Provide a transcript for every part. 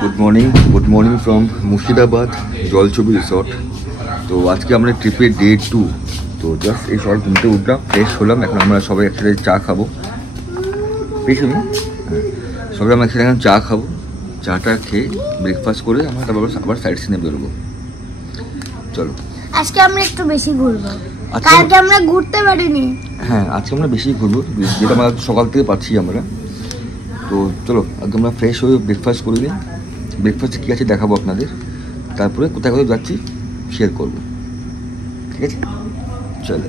Good morning from Murshidabad Jalchhabi resort. तो आज के हमारे ट्रिपे डे 2। तो जस्ट ये शॉर्ट घूमते उठलाम फ्रेश हलाम এখন আমরা সবাই একসাথে চা খাবো বেশি না সবাই আমরা একসাথে এখন চা খাবো চাটা খেয়ে ব্রেকফাস্ট করে আমরা তারপর আবার সাইড সিনে বেরোবো। চলো আজকে আমরা একটু বেশি ঘুরবো, কালকে আমরা ঘুরতে পারিনি। হ্যাঁ আজকে আমরা বেশি ঘুরবো যেটা আমরা সকাল থেকে পাচ্ছি আমরা। তো চলো আগে আমরা ফ্রেশ হয়ে ব্রেকফাস্ট করে নিই, ব্রেকফাস্টে কী আছে দেখাবো আপনাদের, তারপরে কোথায় কোথায় যাচ্ছি শেয়ার করবো, ঠিক আছে? চলো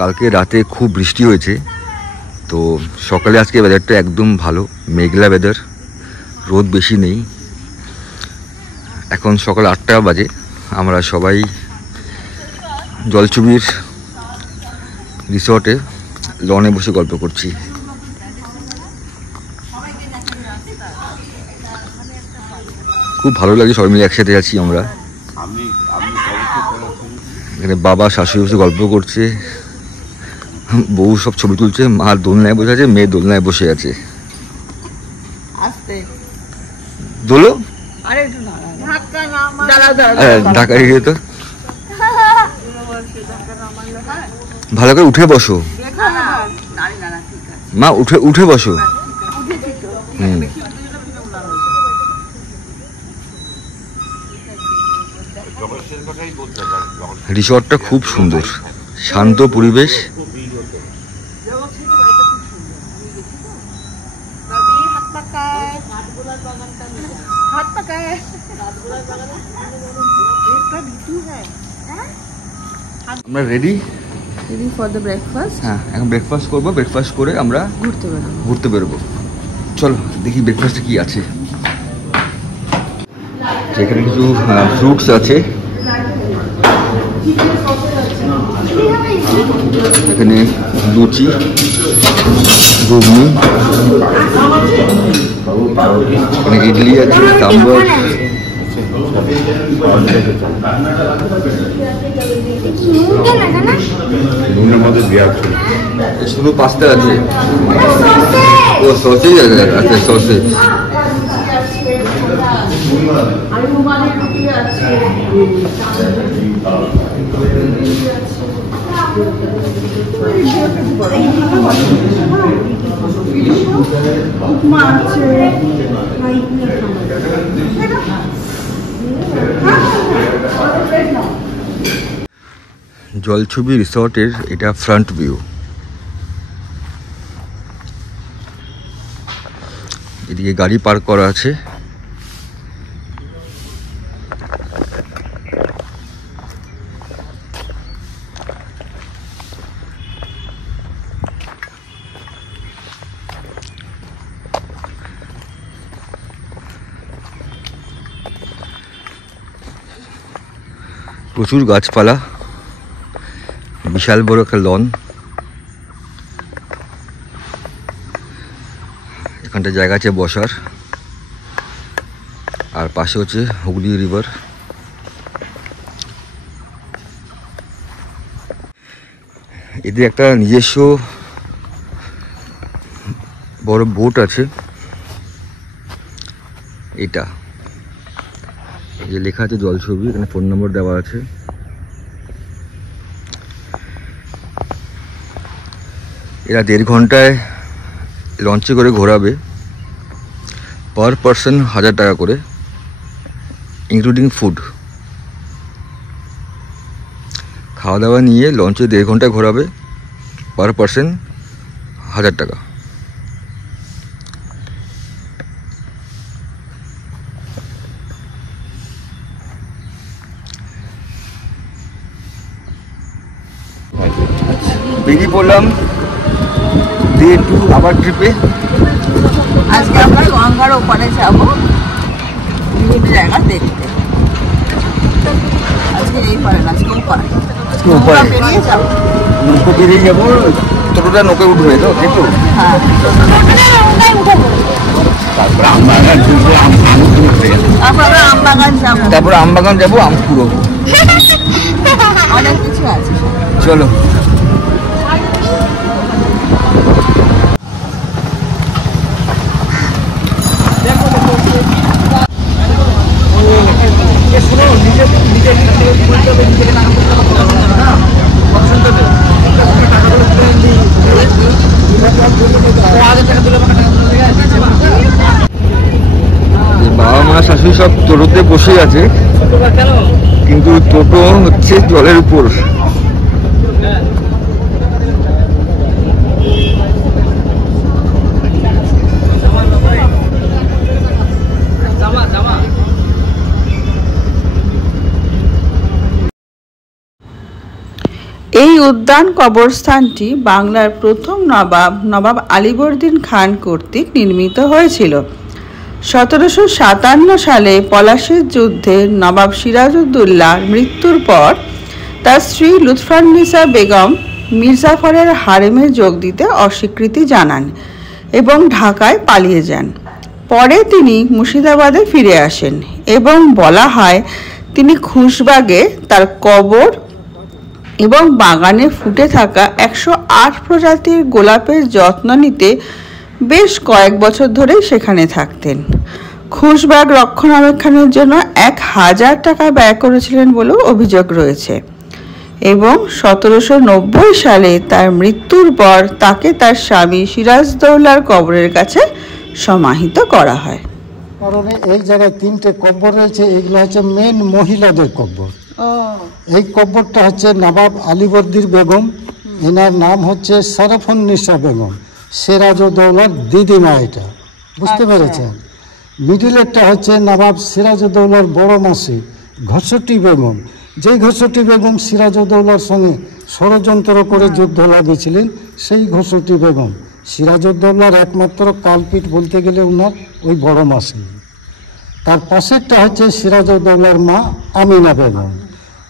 কালকে রাতে খুব বৃষ্টি হয়েছে, তো সকালে আজকে ওয়েদারটা একদম ভালো, মেঘলা ওয়েদার, রোদ বেশি নেই। এখন সকাল 8টা বাজে, আমরা সবাই জলছবির রিসর্টে লনে বসে গল্প করছি। খুব ভালো লাগে, সবাই মিলে একসাথে আছি আমরা। এখানে বাবা শাশুড়ি বসে গল্প করছে, বউ সব ছবি তুলছে, মা দোলনায় বসে আছে, মেয়ে দোলনায় বসে আছে। দোলো ঢাকা গিয়ে তো ভালো করে উঠে বসো মা, উঠে বসো। রিসর্টটা খুব সুন্দর, শান্ত পরিবেশ। আমরা রেডি ফর দ্য ব্রেকফাস্ট। হ্যাঁ এখন ব্রেকফাস্ট করবো, ব্রেকফাস্ট করে আমরা ঘুরতে বেরোবো। চলো দেখি ব্রেকফাস্টে কি আছে। এখানে কিছু ফ্রুটস আছে, এখানে লুচি, ঘুগনি, এখানে ইডলি আছে, সাম্বার, শুধু পাস্তা আছে। ও সসেজ আছে, সসেজ। জলছবি রিসর্টের এটা ফ্রন্ট ভিউ। এদিকে গাড়ি পার্ক করা আছে। প্রচুর গাছপালা, বিশাল বড় একটা লন। এখানটা জায়গা আছে বসার, আর পাশে হচ্ছে হুগলি রিভার। এদের একটা নিজস্ব বড় বোট আছে, এটা এই যে লেখা আছে জলছবি, এখানে ফোন নম্বর দেওয়া আছে। এরা 1.5 ঘন্টায় লঞ্চে করে ঘোরাবে, পার পারসন 1000 টাকা করে, ইনক্লুডিং ফুড। খাওয়া দাওয়া নিয়ে লঞ্চে 1.5 ঘন্টায় ঘোরাবে, পার পারসন 1000 টাকা। বেরিয়ে পড়লাম ডে 2 আবার ট্রিপে। আজকে আমরা গঙ্গার ওপারে যাবো বিভিন্ন জায়গা দেখতে। আজকে এই পারে না, আজকে ওপারে। আজকে ওপারে নৌকা পেরিয়ে যাবো। নৌকো বেরিয়ে যাবো, টোটোটা নৌকে উঠবে তো তাই তো? হ্যাঁ, তারপরে আমবাগান ঢুকবো, আম তুলতে, তারপর আমরা আমবাগান যাবো, তারপরে আমবাগান যাবো, আম কুড়োবো। অনেক কিছু আছে। চলো। বাবা মা শাশুড়ি সব টোটোতে বসে আছে, কিন্তু টোটো হচ্ছে জলের উপর। এই উদ্যান কবরস্থানটি বাংলার প্রথম নবাব আলীবর্দী খান কর্তৃক নির্মিত হয়েছিল। 1757 সালে পলাশীর যুদ্ধে নবাব সিরাজউদ্দৌলার মৃত্যুর পর তার স্ত্রী লুৎফান্নিসা বেগম মির্জাফরের হারেমে যোগ দিতে অস্বীকৃতি জানান এবং ঢাকায় পালিয়ে যান। পরে তিনি মুর্শিদাবাদে ফিরে আসেন এবং বলা হয় তিনি খুশবাগে তার কবর এবং বাগানে ফুটে থাকা 108 প্রজাতির গোলাপের যত্ন নিতে বেশ কয়েক বছর ধরেই সেখানে থাকতেন। খুশবাগ রক্ষণাবেক্ষণের জন্য 1000 টাকা ব্যয় করেছিলেন বলেও অভিযোগ রয়েছে এবং 1790 সালে তার মৃত্যুর পর তাকে তার স্বামী সিরাজদৌলার কবরের কাছে সমাহিত করা হয়। কারণে এই জায়গায় 3টে কব্বর রয়েছে, এগুলো হচ্ছে মেন মহিলাদের কব্বর। এই কব্বরটা হচ্ছে নবাব আলীবর্দী বেগম, এনার নাম হচ্ছে শরফুন্নিসা বেগম, সিরাজউদ্দৌলার দিদিমা, এটা বুঝতে পেরেছেন। মিডিলেরটা হচ্ছে নবাব সিরাজউদ্দৌলার বড় মাসি ঘসটি বেগম, যেই ঘসটি বেগম সিরাজউদ্দৌলার সঙ্গে ষড়যন্ত্র করে যুদ্ধ লাগিয়েছিলেন, সেই ঘসটি বেগম সিরাজউদ্দৌলার একমাত্র কালপিট বলতে গেলে উনার ওই বড় মাসি। তার পাশেরটা হচ্ছে সিরাজউদ্দৌলার মা আমিনা বেগম,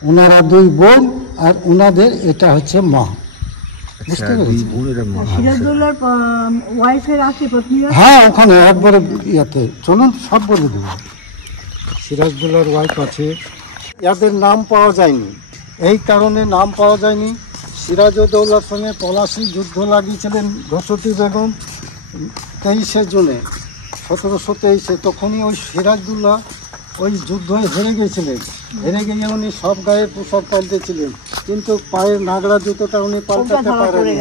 ওনারা 2 বোন আর ওনাদের এটা হচ্ছে মা। বুঝতে পেরেছি? সিরাজদৌল্লার ওয়াইফের আছে পত্নীরা? হ্যাঁ, ওখানে একবারে ইয়াতে চলুন সব বলে দেব। সিরাজদৌল্লার ওয়াইফ আছে, এদের নাম পাওয়া যায়নি। এই কারণে নাম পাওয়া যায়নি, সিরাজউদ্দৌলার সঙ্গে পলাশী যুদ্ধ লাগিয়েছিলেন ঘসটি বেগম 23শে জুনে 1723। তখনই ওই সিরাজদৌল্লা ওই যুদ্ধে হেরে গেছিলেন। হেরে গিয়ে উনি সব গায়ের পোশাক পাল্টেছিলেন, কিন্তু পায়ের নাগড়া জুতোটা উনি পাল্টাতে পারেননি।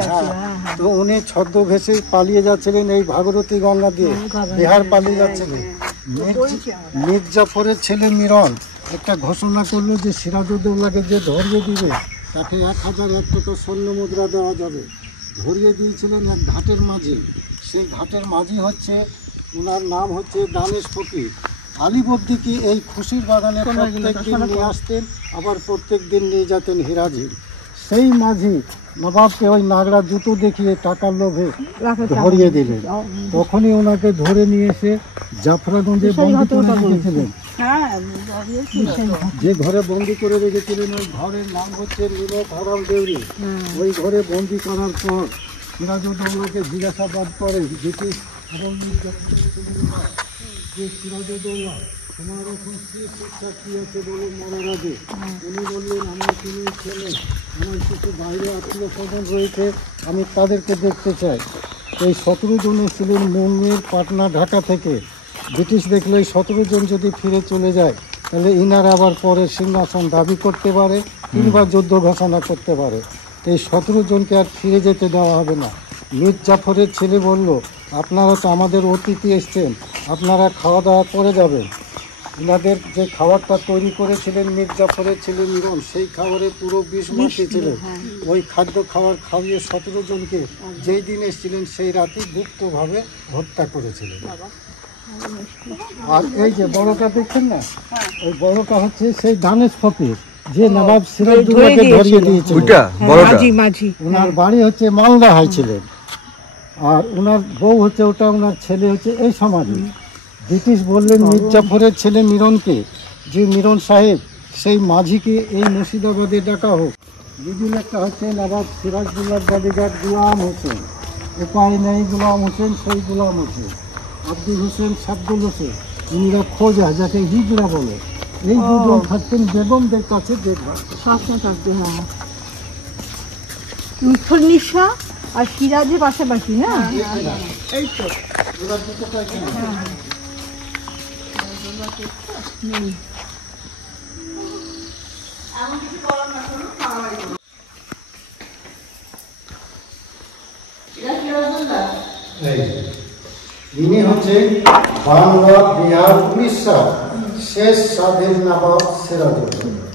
তো উনি ছদ্মবেশে পালিয়ে যাচ্ছিলেন এই ভাগীরথী গঙ্গা দিয়ে, বিহার পালিয়ে যাচ্ছিলেন। মির্জাফরের ছেলে মিরন একটা ঘোষণা করলো যে সিরাজউদ্দৌলাকে যে ধরিয়ে দিবে তাকে 1001 টাকা স্বর্ণ মুদ্রা দেওয়া যাবে। ধরিয়ে দিয়েছিলেন এক ঘাটের মাঝি, সেই ঘাটের মাঝি হচ্ছে ওনার নাম হচ্ছে দানেশ ফকির। আলীবর্দীকে এই খুশির বাগানে প্রত্যেক দিন নিয়ে আসতেন, আবার প্রত্যেক দিন নিয়ে যেতেন হিরাজির। সেই মাঝি নবাবকে ওই নাগড়া জুতো দেখিয়ে টাকার লোভে ধরিয়ে দিলেন। তখনই ওনাকে ধরে নিয়ে এসে জাফরাগঞ্জে বন্দি করে রেখেছিলেন। যে ঘরে বন্দি করে রেখেছিলেন ওই ঘরের নাম হচ্ছে নীলধরম দেউরি। ওই ঘরে বন্দি করার পর সিরাজউদ্দৌলাকে জিজ্ঞাসাবাদ করে ব্রিটিশ এবং যে সিরাজউদ্দৌলা তোমার এখন কি শিক্ষা কী আছে বলে মরার আগে? উনি বললেন আমার তিনি ছেলে, আমার কিছু বাইরে আত্মীয় স্বজন রয়েছে, আমি তাদেরকে দেখতে চাই। এই 17 জন ছিলেন মুঙ্গের, পাটনা, ঢাকা থেকে। ব্রিটিশ দেখলে এই 17 জন যদি ফিরে চলে যায় তাহলে ইনারা আবার পরে সিংহাসন দাবি করতে পারে কিংবা যুদ্ধ ঘোষণা করতে পারে। তো এই 17 জনকে আর ফিরে যেতে দেওয়া হবে না। মির্জাফরের ছেলে বলল, আপনারা তো আমাদের অতিথি এসছেন, আপনারা খাওয়া দাওয়া করে যাবেন। ওনাদের যে খাবারটা তৈরি করেছিলেন মির্জাফরের ছেলে মিরন, সেই খাবারে পুরো 20 মাসি ছিলেন। ওই খাদ্য খাবার খাইয়ে 17 জনকে যেই দিন এসেছিলেন সেই রাতে গুপ্তভাবে হত্যা করেছিলেন। আর এই যে বড়টা দেখছেন না, ওই বড়টা হচ্ছে সেই দানেশ ফকির, যে নবাব সিরাজউদ্দৌলাকে ধরিয়ে দিয়েছিল। ওনার বাড়ি হচ্ছে মালদা ছিলেন, আর ওনার বউ হচ্ছে ওটা, ওনার ছেলে হচ্ছে এই সমাধি। ব্রিটিশ বললেন মির্জাফরের ছেলে মিরনকে যে মিরন সাহেব সেই মাঝিকে এই মুর্শিদাবাদে ডাকা হোক। বিধি লেখা হচ্ছে নবাব সিরাজদৌল্লার বডিগার্ড গুলাম হোসেন, উপায় নেই গুলাম হোসেন সেই গুলাম হোসেন, আব্দুল হোসেন সাব্দুল হোসেন, ইনিরা খোঁজা যাকে হিজড়া বলে। এই দুজন থাকতেন বেগমদের কাছে দেখভাল। সবসময় থাকতে হয়। লুৎফর নিশা আর সিরাজে পাশাপাশি না? এই তো ওরা দুটোটা এখানে। ইনি হচ্ছে বাংলা, বিহার, উড়িষ্যা শেষ স্বাধীন নবাব সিরাজউদ্দৌলা।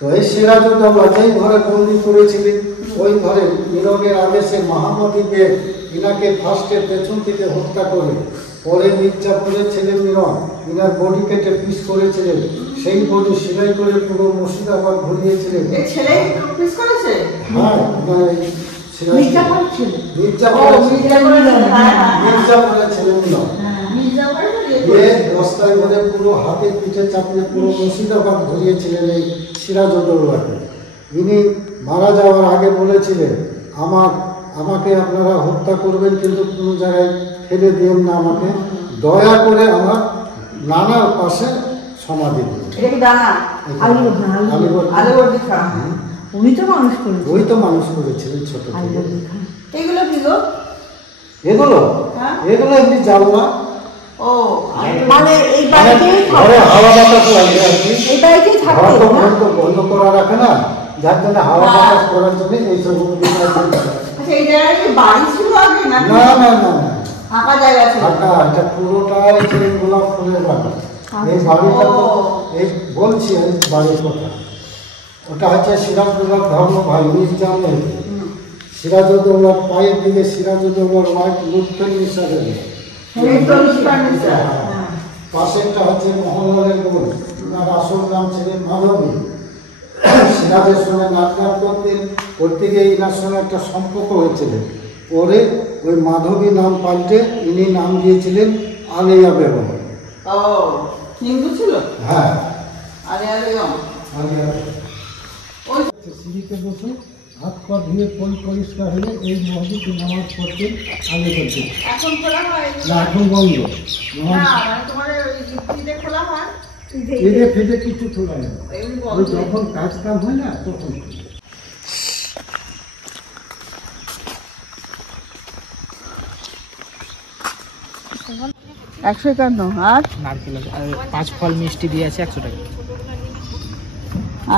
তো এই সিরাজউদ্দৌলা যেই ঘরে বন্দি করেছিলেন ওই ঘরে নীরবের আদেশে মাহমুদীকে ইনাকে ফার্স্টে পেছন থেকে হত্যা করে পরে মির্জাপুরের ছেলে মিরন ইনার বডি কেটে পিস করেছিলেন। সেই বডি সেলাই করে পুরো মুর্শিদাবাদ ঘুরিয়েছিলেন। হ্যাঁ, মির্জাপুরের ছেলে মিরন রাস্তায় ঘুরে পুরো হাতে পিঠে চাপিয়ে পুরো মুর্শিদাবাদ ঘুরিয়েছিলেন এই সিরাজউদ্দৌলাকে। ইনি মারা যাওয়ার আগে বলেছিলেন আমাকে আপনারা হত্যা করবেন কিন্তু কোনো জায়গায় ফেলে দিন না, আমাকে দয়া করে আমার নানার পাশে সমাধি দিন। উনি তো মানুষ করেছিলেন ছোট থেকে। এগুলো কি গো? এগুলো এমনি জানলা। ও মানে এই বাড়িতেই ঘরে হাওয়া বাতাস লাগে আর কি। এই বাড়িতেই থাকে ঘর তো বন্ধ করা রাখে না, যার জন্য হাওয়া বাতাস করার জন্য এই সব। আচ্ছা, এই জায়গায় কি বাড়ি ছিল আগে না? না না না ফাঁকা জায়গা ছিল। ফাঁকা, এটা পুরোটাই ছিল গোলাপ ফুলের বাগান। এই বাড়িটা তো এই বলছি এই বাড়ির কথা। ওটা হচ্ছে সিরাজউদ্দৌলার ধর্ম ভাই মির্জা মেহেদী। সিরাজউদ্দৌলার পায়ের দিকে সিরাজউদ্দৌলার ওয়াইফ লুৎফর নিসা বেগম। পাশেরটা হচ্ছে মোহনলালের বোন, ওনার আসল নাম ছিল মাধবী। সিরাজের সঙ্গে নাচগান করতেন, করতে গিয়ে ইনার সঙ্গে একটা সম্পর্ক হয়েছিল। পরে ওই মাধবী নাম পাল্টে ইনি নাম দিয়েছিলেন আলিয়া বেগম। ও হিন্দু ছিল? হ্যাঁ, আলিয়া বেগম। আলিয়া বেগম। সিঁড়িতে বসে হাত পা ধুয়ে পরিষ্কার হলে এই মসজিদে নামাজ পড়তেন আগে করতেন। এখন খোলা হয় না, এখন বন্ধ। না, মানে তোমার ঈদে খোলা হয়? ঈদে ফিদে কিছু খোলা নেই, এমনি ওই বন্ধ। যখন কাজ কাম হয় না তখন। একশো 51 আর নারকেল আর 5 ফল মিষ্টি দিয়ে আছে 100 টাকা।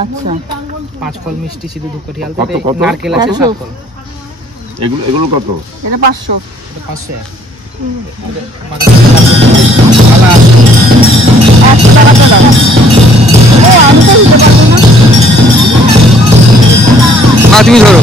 আচ্ছা, 5 ফল মিষ্টি সিধু দুকটি আলু কত, কত? নারকেল আছে 100 7 ফল। এগুলো কত? এটা 500। এটা 500 আর 100 টাকা তো দাও। ও আমি তো দিতে পারবো না। তুমি ধরো।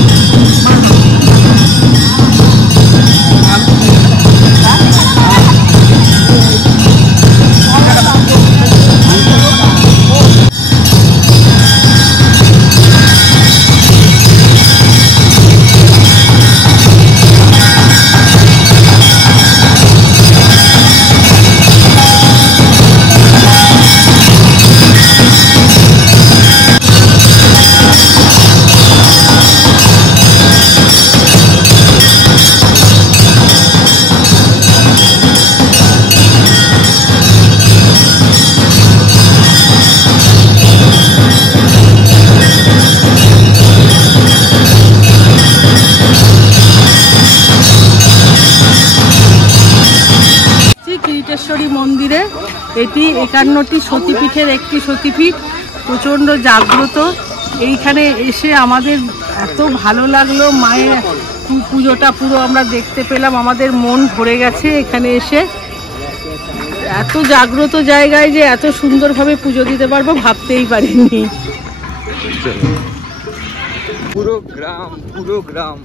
কিরিটেশ্বরী মন্দিরে। এটি 51টি সতীপীঠের একটি সতীপীঠ, প্রচণ্ড জাগ্রত। এইখানে এসে আমাদের এত ভালো লাগলো, মায়ের পুজোটা পুরো আমরা দেখতে পেলাম, আমাদের মন ভরে গেছে এখানে এসে। এত জাগ্রত জায়গায় যে এত সুন্দরভাবে পুজো দিতে পারবো ভাবতেই পারিনি। পুরো গ্রাম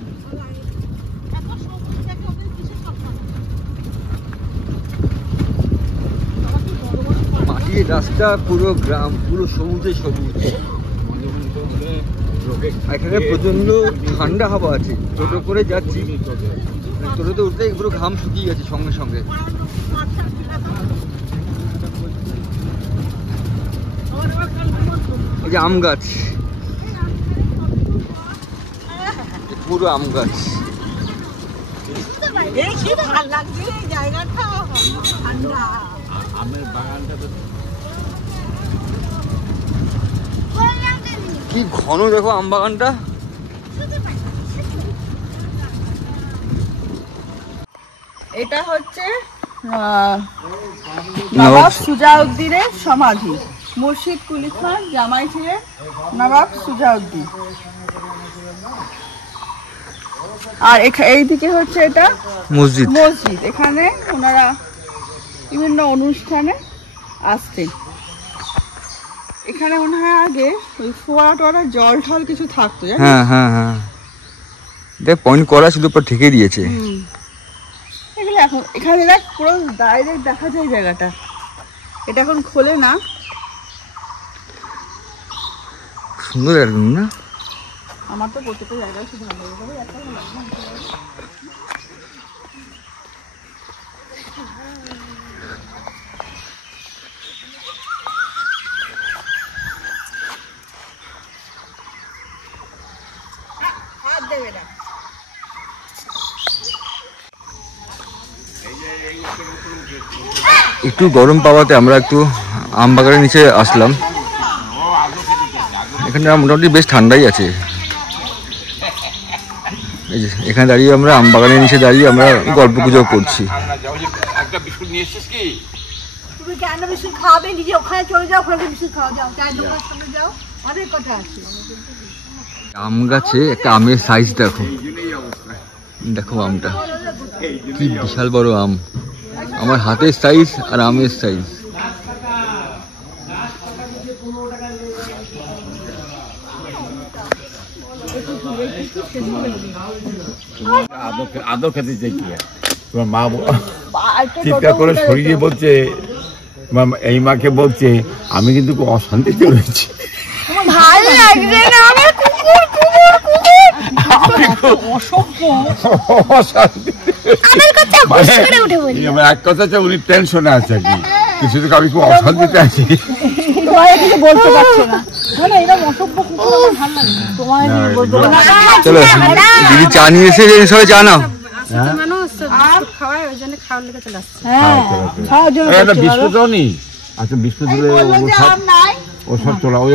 মাটির রাস্তা, পুরো গ্রাম, পুরো সবুজে সবুজ। এখানে প্রচন্ড ঠান্ডা হাওয়া আছে। টোটো করে যাচ্ছি, টোটোতে উঠতে পুরো ঘাম শুকিয়ে গেছে সঙ্গে সঙ্গে। এই যে আম গাছ, পুরো আম গাছ। এই কি ভালো লাগছে এই জায়গাটা, ঠান্ডা। কি ঘন দেখো আম বাগানটা। এটা হচ্ছে নবাব সুজাউদ্দিনের সমাধি। মুর্শিদ কুলি খান জামাই ছিলেন নবাব সুজাউদ্দিন। আর এইদিকে হচ্ছে এটা মসজিদ। মসজিদ, এখানে ওনারা বিভিন্ন অনুষ্ঠানে আসতেন। এখানে মনে হয় আগে ওই ফোয়ারা টোয়ারা জল ঠল কিছু থাকতো, জানেন? হ্যাঁ হ্যাঁ হ্যাঁ, দেখ পয়েন্ট করা শুধু উপর ঠেকে দিয়েছে। এগুলো এখন এখানে দেখ পুরো ডাইরেক্ট দেখা যায় জায়গাটা। এটা এখন খোলে না। সুন্দর একদম না? আমার তো প্রত্যেকটা জায়গা খুব ভালো লাগে। একটু গরম পাওয়াতে আমরা একটু আম বাগানের নিচে আসলাম। এখানে মোটামুটি বেশ ঠান্ডাই আছে। এই যে এখানে দাঁড়িয়ে আমরা আম বাগানের নিচে দাঁড়িয়ে আমরা গল্প গুজব করছি। তুমি কেন বিস্কুট খাওয়াবে? নিজে ওখানে চলে যাও, ওখানে বিস্কুট খাওয়া যাও, চায়ের দোকানের সামনে যাও, অনেক কথা আছে। আম গাছে একটা আমের সাইজ দেখো, দেখো আমটা কি বিশাল বড় আম, আমার হাতের সাইজ আর আমের সাইজ। আদর খেতে চাই কি তোমার মা চিৎকার করে সরিয়ে বলছে, এই মাকে বলছে আমি কিন্তু খুব অশান্তিতে রয়েছি। ভালো লাগছে না আমার কুকুর কুকুর কুকুর অসভ্য। অশান্তি আমার কথা হুশ করে উঠে বলি। আমার এক কথা হচ্ছে উনি টেনশনে আছে আর কি, কিছু আমি খুব অশান্তিতে আছি। তোমায় কিছু বলতে পারছে না। মানে এরকম অসভ্য কুকুর আমার ভালো লাগে। তোমায় বলতে না। চলো দিদি চা নিয়ে এসে সবাই চা নাও। খাওয়ায় ওই জন্য খাওয়ার লেগে চলে আসছে। একটা বিস্কুট দাও নি। আচ্ছা বিস্কুট দিলে ও সব চলা ওই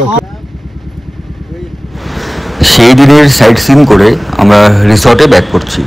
সেই দিনের সাইট সিন করে আমরা রিসর্টে ব্যাক করছি।